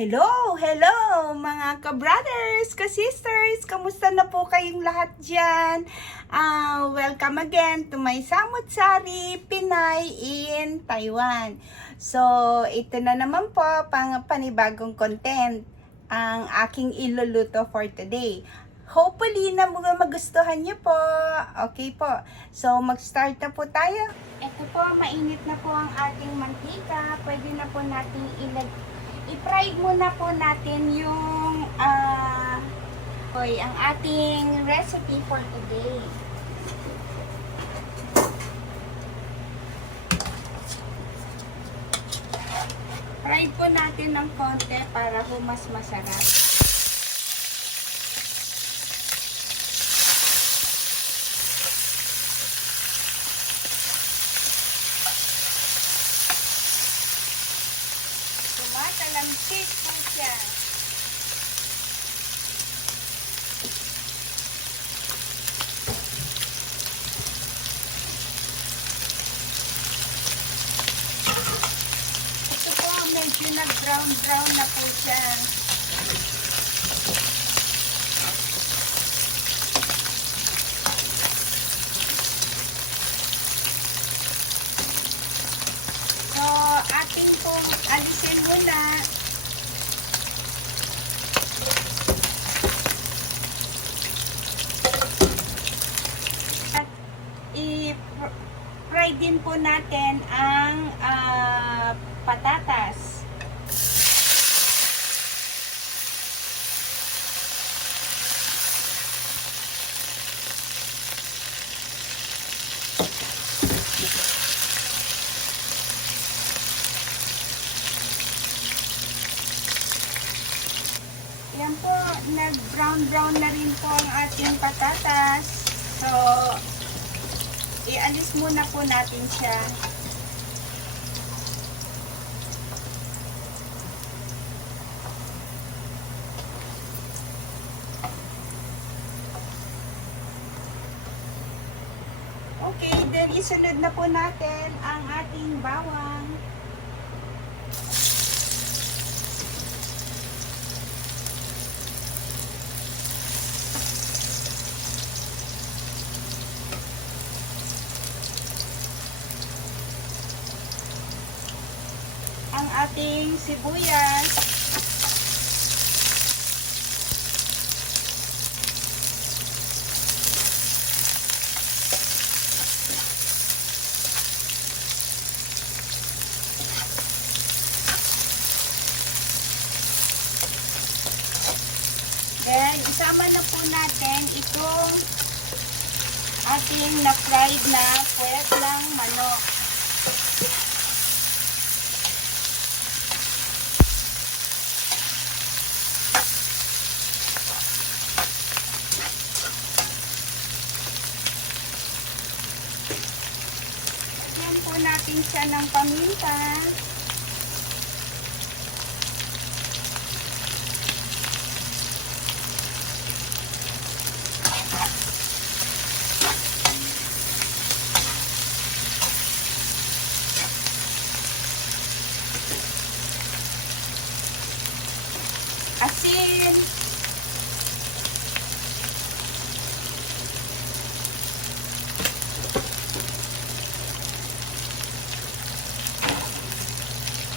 Hello! Hello! Mga ka-brothers, ka-sisters! Kamusta na po kayong lahat dyan? Welcome again to my Samut-Sari Pinay in Taiwan. So, ito na naman po, panibagong content ang aking iluluto for today. Hopefully na magustuhan niyo po. Okay po. So, mag-start na po tayo. Ito po, mainit na po ang ating mantika. Pwede na po natin i-fry muna po natin yung ang ating recipe for today. Fry po natin ng konti para po mas masarap. Tumatalampik po siya. Ito po, medyo nag-brown na po siya. So, ating pong alisin muna. At i-fry din po natin ang patatas. Yan po, nag-brown na rin po ang ating patatas. So, ialis muna po natin siya. Okay, then isunod na po natin ang ating bawang. Ang ating sibuyas. Then, isama na po natin itong ating na-fried na puwet ng manok. Lagyan po natin siya ng paminta. Asin.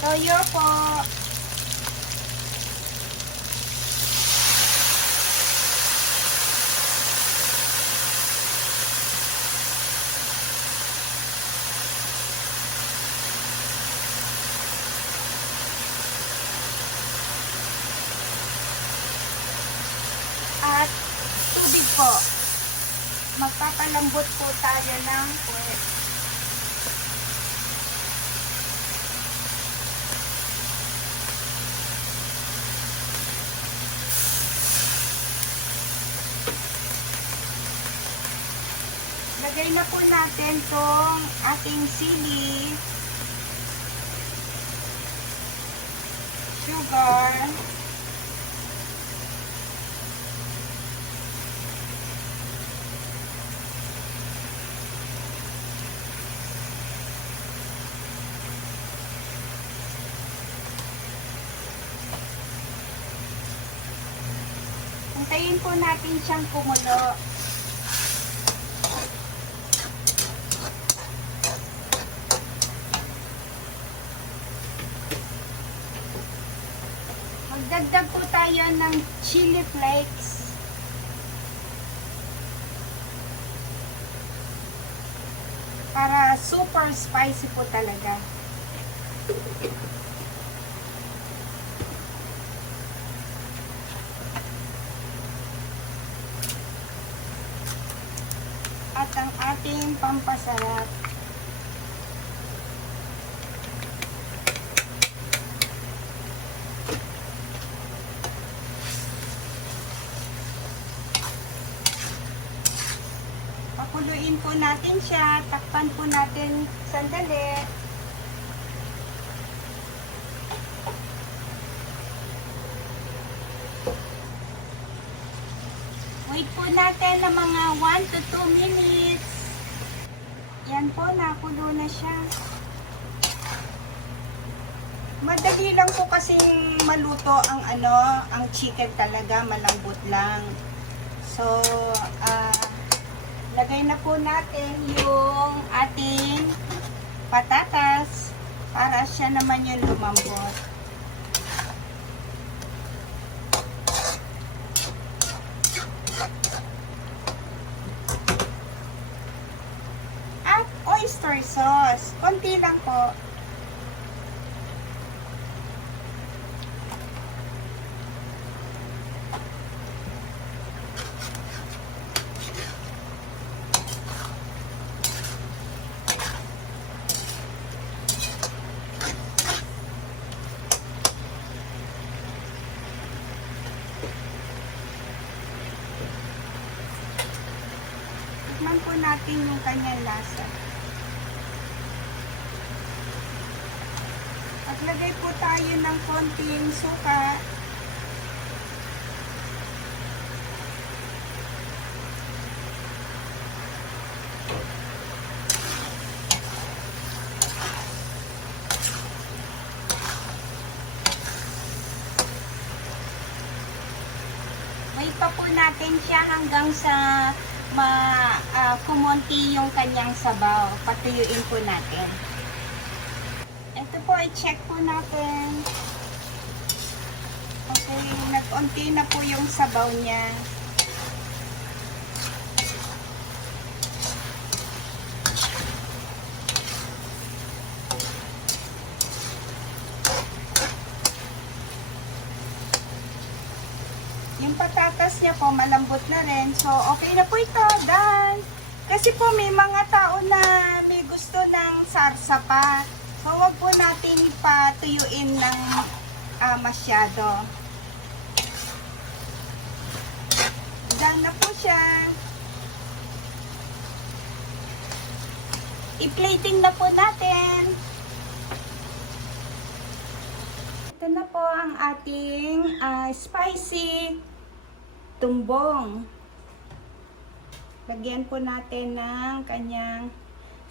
Toyo po. At tubig po. Magpapalambot po tayo ng puwet. Lagay na po natin tong ating sili, sugar, Hintayin po natin siyang kumulo. Magdagdag po tayo ng chili flakes. Para super spicy po talaga. At ang ating pampasarap. Pakuluin po natin siya. Takpan po natin sandali. Wait po natin ng mga 1 to 2 minutes. Yan po, nakulo na siya. Madali lang po kasing maluto ang ang chicken talaga, malambot lang. So, lagay na po natin yung ating patatas para siya naman yung lumambot. At oyster sauce. Konti lang po. Tikman po natin yung kanyang lasa. At lagay po tayo ng konting suka. Wait pa po natin siya hanggang sa kumonti yung kanyang sabaw. Patuyuin po natin. Ito po, i-check po natin. Okay, nag-unti na po yung sabaw niya. Yung patatas niya po, malambot na rin. So, okay na po ito. Done. Kasi po, may mga tao na may gusto ng sarsa pa. So, wag po nating patuyuin ng masyado. Done na po siya. I-plating na po natin. Ito na po ang ating spicy tumbong. Lagyan po natin ng kanyang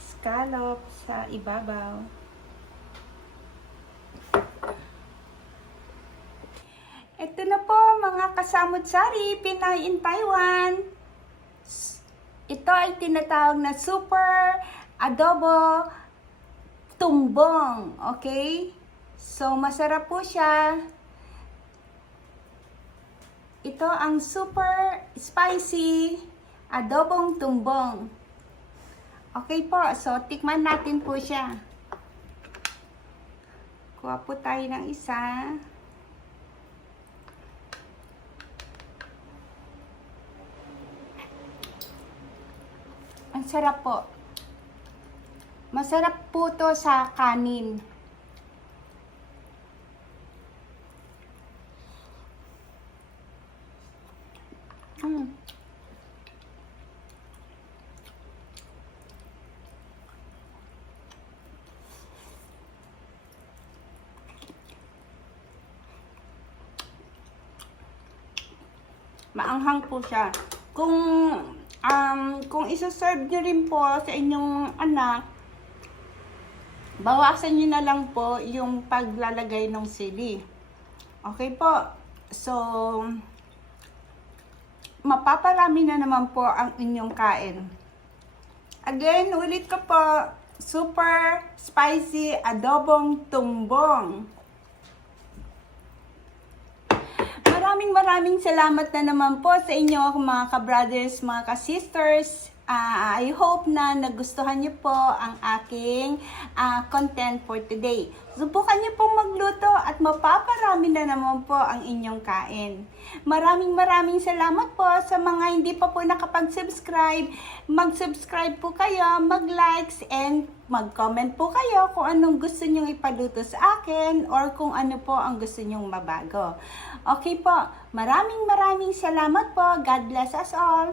scallop sa ibabaw. Ito na po mga kasamut-sari, Pinay in Taiwan. Ito ay tinatawag na super adobo tumbong. Okay? So, masarap po siya. Ito ang super spicy adobong tumbong. Okay po, so tikman natin po siya. Kuha po tayo ng isa. Ang sarap po. Masarap po to sa kanin. Maanghang po siya. Kung isa-serve nyo rin po sa inyong anak, bawasan nyo na lang po yung paglalagay ng sili. Okay po. So, mapaparami na naman po ang inyong kain. Again, ulit ko po, super spicy adobong tumbong. Maraming salamat na naman po sa inyo mga ka-brothers, mga ka-sisters. I hope na nagustuhan niyo po ang aking content for today. Subukan niyo pong magluto at mapaparami na naman po ang inyong kain. Maraming salamat po sa mga hindi pa po nakapag-subscribe. Mag-subscribe po kayo, mag-likes, and mag-comment po kayo kung anong gusto nyong ipaluto sa akin or kung ano po ang gusto nyong mabago. Okay po, maraming salamat po. God bless us all.